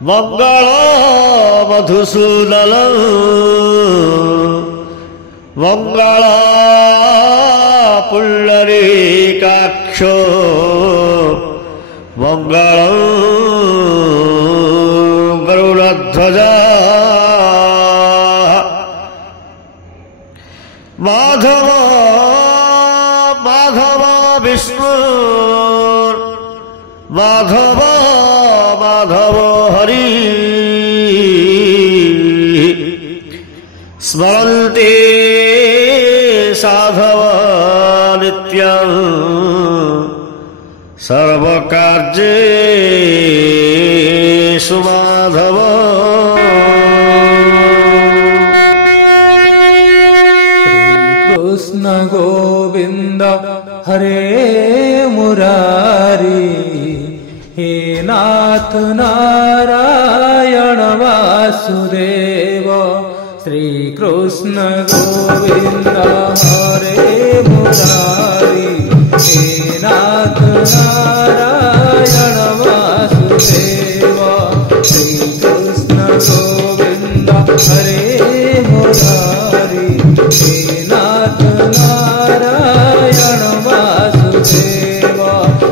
मंगल मधुसूदन मंगल पुंडरीकाक्षो मंगल गरुड़ध्वजा माधव माधव विष्णु माधव माधव हरि स्मरन्ते साधव नित्यं सर्वकार्येषु माधव कृष्ण गोविंद हरे मुरारी हे नाथ नारायण वासुदेव श्री कृष्ण गोविंद हरे मुरारी हे नाथ नारायण वासुदेव श्री कृष्ण गोविंद हरे मुरारी हे नाथ नारायण वासुदेव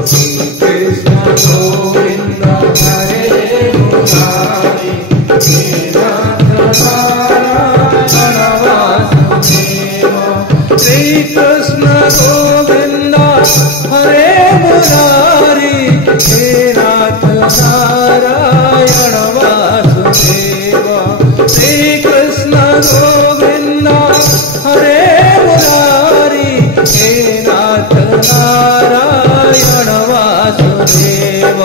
श्री कृष्ण गोविंद हरे मुरारी हे नाथ नारायण वासुदेव श्री कृष्ण गोविंद हरे मुरारी हे नाथ नारायण वासुदेव श्री कृष्ण गोविंद हरे मुरारी हे नाथ नारायण वासुदेव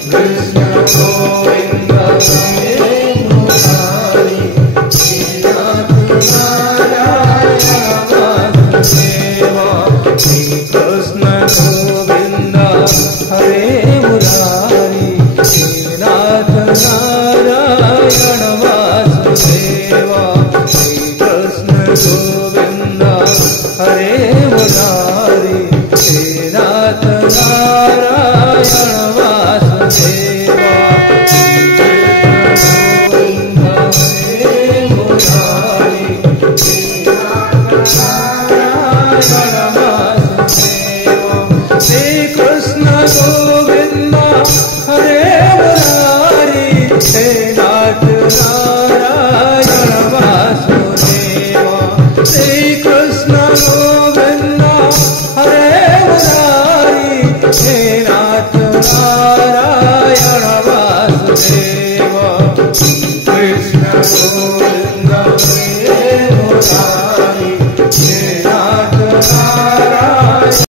श्री कृष्ण गोविंद हरे मुरारी हे नाथ नारायण वासुदेव श्री कृष्ण गोविंद हरे मुरारी हे नाथ नारायण वासुदेव श्री कृष्ण गोविंद हरे मुरारी हे नाथ नारायण वासुदेव श्री कृष्ण गोविंद हरे मुरारी हे नाथ नारायण वासुदेव श्री कृष्ण गोविंद हरे मुरारी हे नाथ नारायण वासुदेव श्री कृष्ण